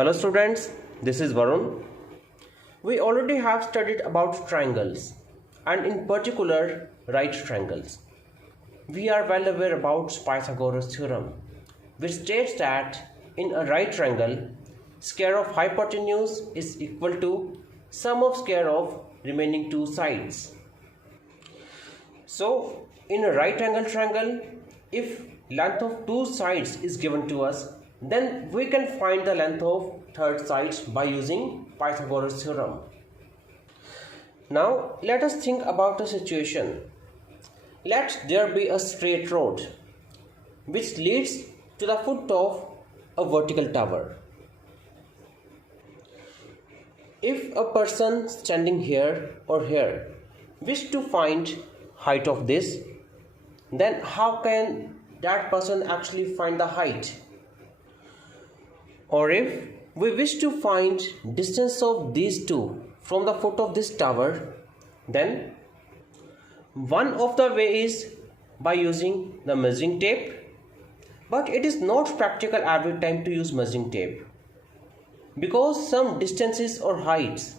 Hello students, this is Varun. We already have studied about triangles and in particular right triangles. We are well aware about Pythagoras Theorem, which states that in a right triangle, square of hypotenuse is equal to sum of square of remaining two sides. So in a right angle triangle, if length of two sides is given to us, then we can find the length of third side by using Pythagoras theorem. Now let us think about a situation. Let there be a straight road which leads to the foot of a vertical tower. If a person standing here or here wish to find height of this, then how can that person actually find the height? Or if we wish to find distance of these two from the foot of this tower, then one of the way is by using the measuring tape, but it is not practical every time to use measuring tape because some distances or heights,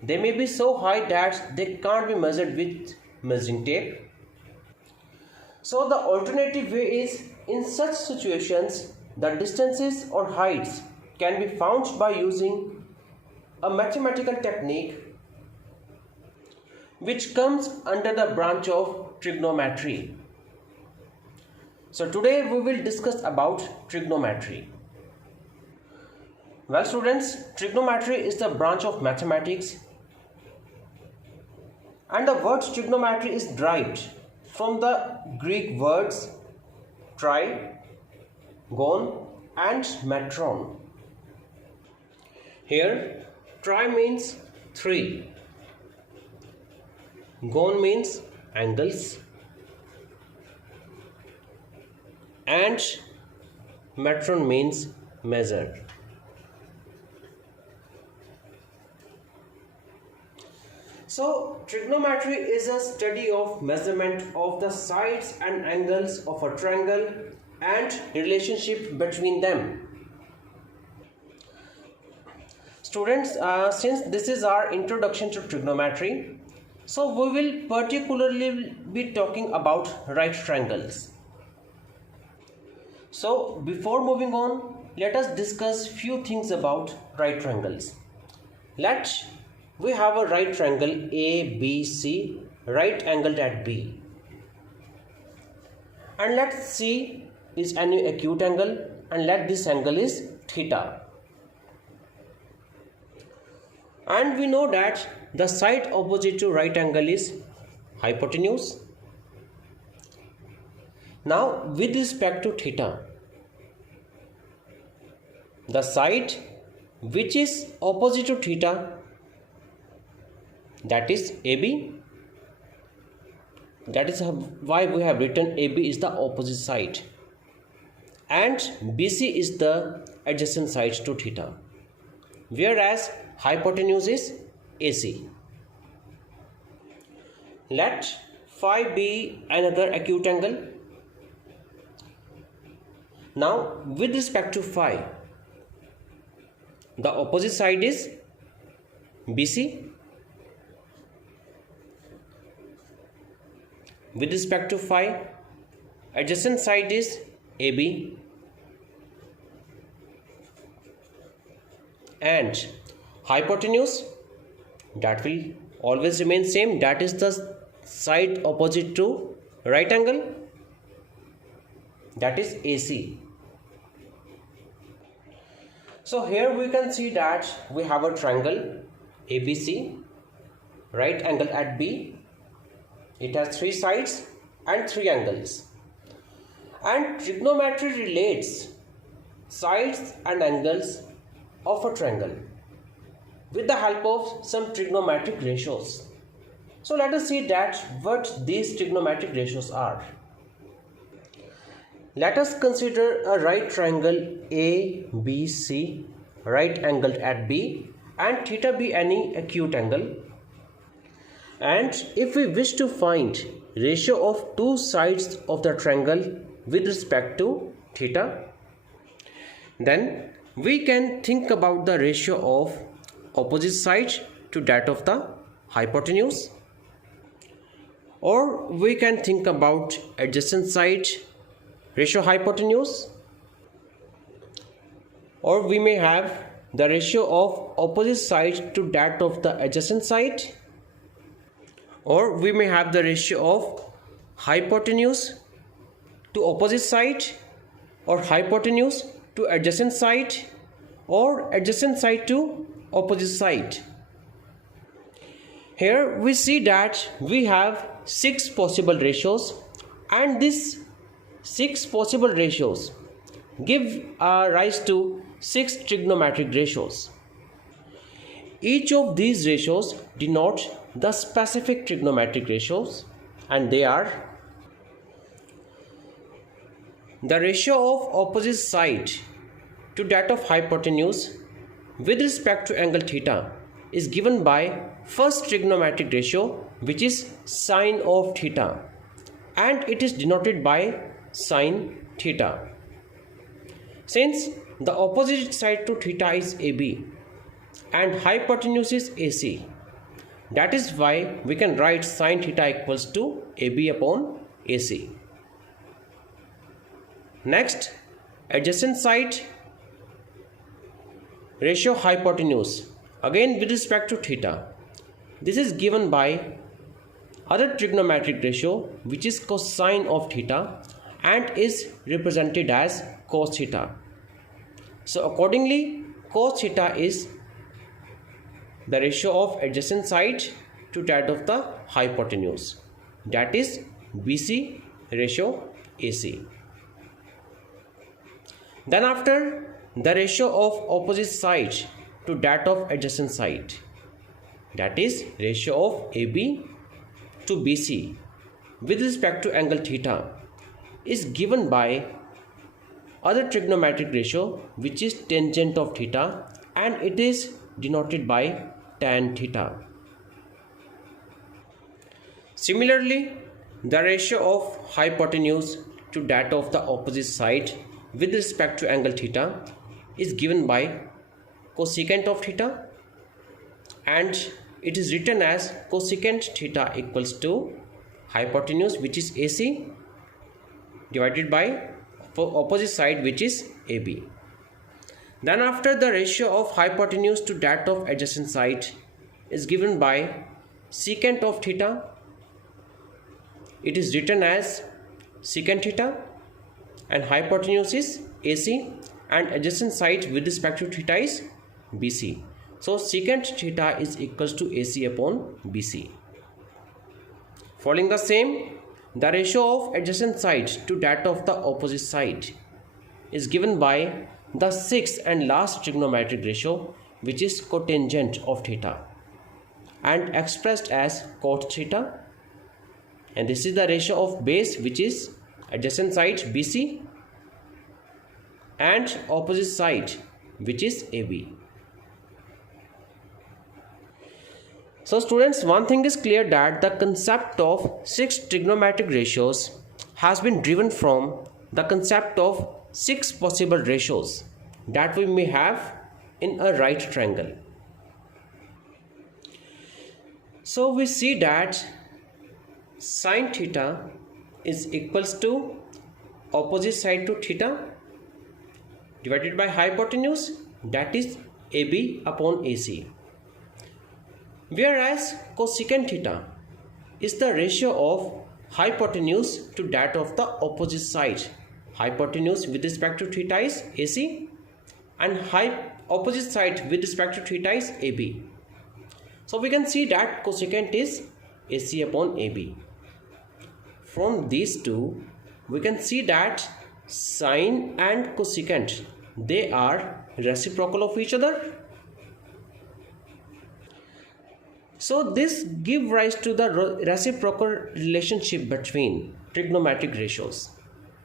they may be so high that they can't be measured with measuring tape. So the alternative way is, in such situations, the distances or heights can be found by using a mathematical technique which comes under the branch of trigonometry. So today we will discuss about trigonometry. Well students, trigonometry is the branch of mathematics, and the word trigonometry is derived from the Greek words tri, gon and metron. Here tri means 3, gon means angles, and metron means measure. So trigonometry is a study of measurement of the sides and angles of a triangle and relationship between them. Students, since this is our introduction to trigonometry, so we will particularly be talking about right triangles. So before moving on, let us discuss few things about right triangles. We have a right triangle ABC, right angled at B, and let C is any acute angle, and let this angle is theta. And we know that the side opposite to right angle is hypotenuse. Now with respect to theta, the side which is opposite to theta, that is AB. That is why we have written AB is the opposite side and BC is the adjacent side to theta, whereas hypotenuse is AC. Let phi be another acute angle. Now with respect to phi, the opposite side is BC. With respect to phi, adjacent side is AB, and hypotenuse, that will always remain same, that is the side opposite to right angle, that is AC. So here we can see that we have a triangle ABC, right angle at B. It has 3 sides and 3 angles, and trigonometry relates sides and angles of a triangle with the help of some trigonometric ratios. So let us see that what these trigonometric ratios are. Let us consider a right triangle ABC, right angled at B, and theta be any acute angle. And if we wish to find ratio of two sides of the triangle with respect to theta, then we can think about the ratio of opposite side to that of the hypotenuse, or we can think about adjacent side ratio hypotenuse, or we may have the ratio of opposite side to that of the adjacent side, or we may have the ratio of hypotenuse to opposite side, or hypotenuse to adjacent side, or adjacent side to opposite side. Here we see that we have 6 possible ratios, and these 6 possible ratios give rise to 6 trigonometric ratios. Each of these ratios denote the specific trigonometric ratios, and they are: the ratio of opposite side to that of hypotenuse with respect to angle theta is given by first trigonometric ratio, which is sine of theta, and it is denoted by sine theta. Since the opposite side to theta is AB and hypotenuse is AC, that is why we can write sine theta equals to AB upon AC. Next, adjacent side ratio hypotenuse, again with respect to theta. This is given by other trigonometric ratio, which is cosine of theta, and is represented as cos theta. So accordingly, cos theta is the ratio of adjacent side to that of the hypotenuse, that is BC ratio AC. Then after, the ratio of opposite side to that of adjacent side, that is ratio of AB to BC with respect to angle theta, is given by other trigonometric ratio, which is tangent of theta, and it is denoted by tan theta. Similarly, the ratio of hypotenuse to that of the opposite side with respect to angle theta is given by cosecant of theta, and it is written as cosecant theta equals to hypotenuse, which is AC, divided by opposite side, which is AB. Then after, the ratio of hypotenuse to that of adjacent side is given by secant of theta. It is written as secant theta, and hypotenuse is AC, and adjacent side with respect to theta is BC. So secant theta is equals to AC upon BC. Following the same, the ratio of adjacent side to that of the opposite side is given by the sixth and last trigonometric ratio, which is cotangent of theta, and expressed as cot theta. And this is the ratio of base, which is adjacent side BC, and opposite side, which is AB. So students, one thing is clear, that the concept of 6 trigonometric ratios has been driven from the concept of 6 possible ratios that we may have in a right triangle. So we see that sine theta is equals to opposite side to theta divided by hypotenuse, that is AB upon AC. Whereas cosecant theta is the ratio of hypotenuse to that of the opposite side. Hypotenuse with respect to theta is AC, and opposite side with respect to theta is AB. So we can see that cosecant is AC upon AB. From these two, we can see that sine and cosecant, they are reciprocal of each other. So this gives rise to the reciprocal relationship between trigonometric ratios,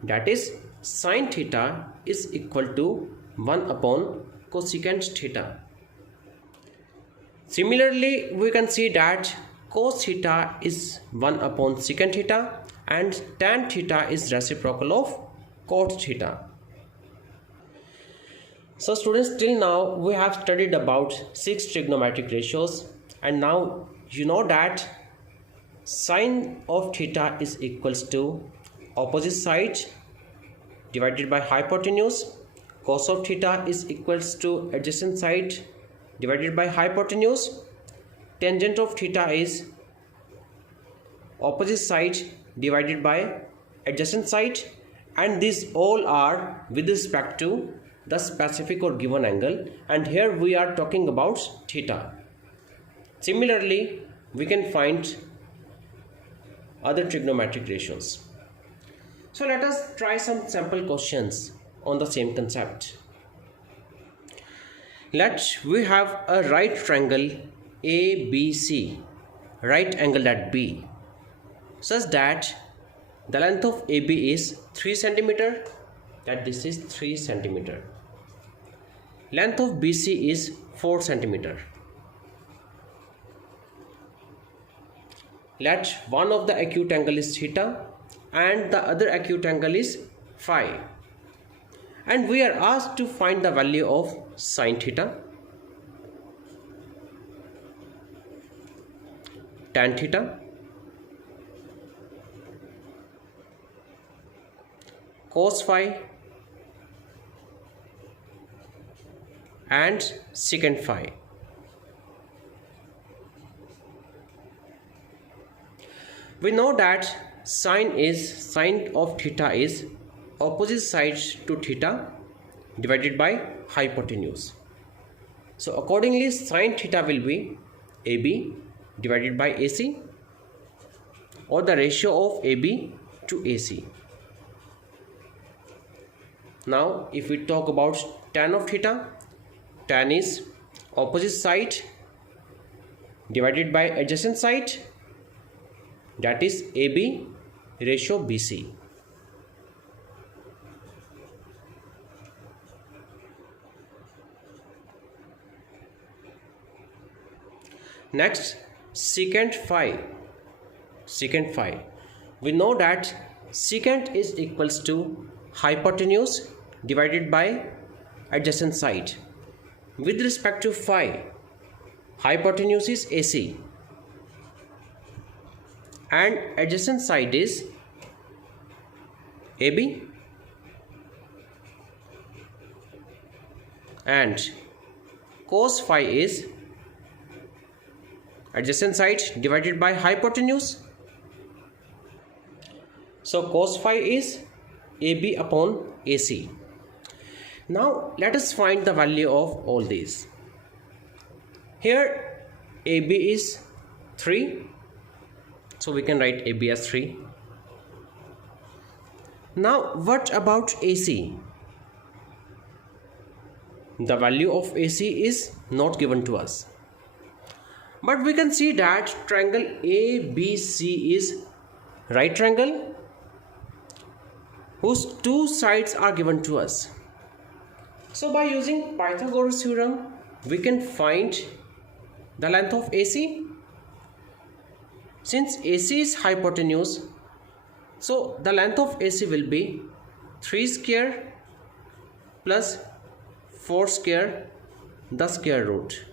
that is sine theta is equal to 1 upon cosecant theta. Similarly, we can see that cos theta is 1 upon secant theta, and tan theta is reciprocal of cot theta. So students, till now we have studied about 6 trigonometric ratios, and now you know that sine of theta is equals to opposite side divided by hypotenuse, cos of theta is equals to adjacent side divided by hypotenuse, tangent of theta is opposite side divided by adjacent side, and these all are with respect to the specific or given angle, and here we are talking about theta. Similarly, we can find other trigonometric ratios. So let us try some sample questions on the same concept. We have a right triangle ABC, right angled at B, such that the length of AB is 3 cm, that this is 3 cm. Length of BC is 4 cm. Let one of the acute angle is theta and the other acute angle is phi, and we are asked to find the value of sine theta, tan theta, cos phi and secant phi. We know that sine of theta is opposite side to theta divided by hypotenuse. So accordingly, sine theta will be AB divided by AC, or the ratio of AB to AC. Now if we talk about tan of theta, tan is opposite side divided by adjacent side, that is AB ratio BC. Next, secant phi. We know that secant is equals to hypotenuse divided by adjacent side. With respect to phi, hypotenuse is AC and adjacent side is AB, and cos phi is adjacent side divided by hypotenuse. So cos phi is AB upon AC. Now let us find the value of all these. Here AB is 3, so we can write AB as 3. Now what about AC? The value of AC is not given to us, but we can see that triangle ABC is right triangle whose two sides are given to us. So by using Pythagoras Theorem, we can find the length of AC. Since AC is hypotenuse, so the length of AC will be 3 square plus 4 square, the square root.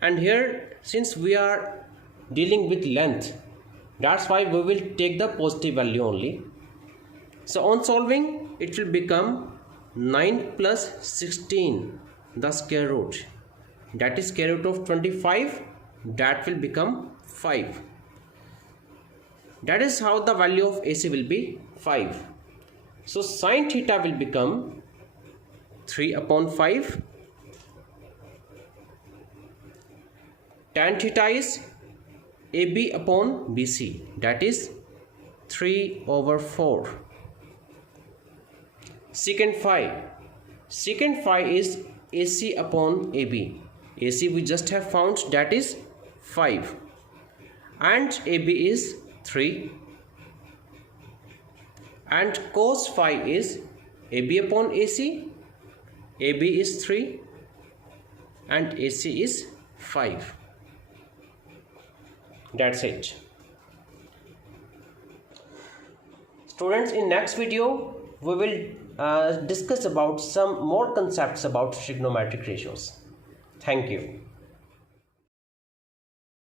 And here, since we are dealing with length, that's why we will take the positive value only. So on solving, it will become 9 plus 16, the square root, that is square root of 25, that will become 5. That is how the value of AC will be 5. So sine theta will become 3 upon 5. Tan theta is AB upon BC, that is 3 over 4. Secant phi is AC upon AB. AC we just have found, that is 5, and AB is 3, and cos phi is AB upon AC. AB is 3 and AC is 5. That's it. Students, in next video we will discuss about some more concepts about trigonometric ratios. Thank you.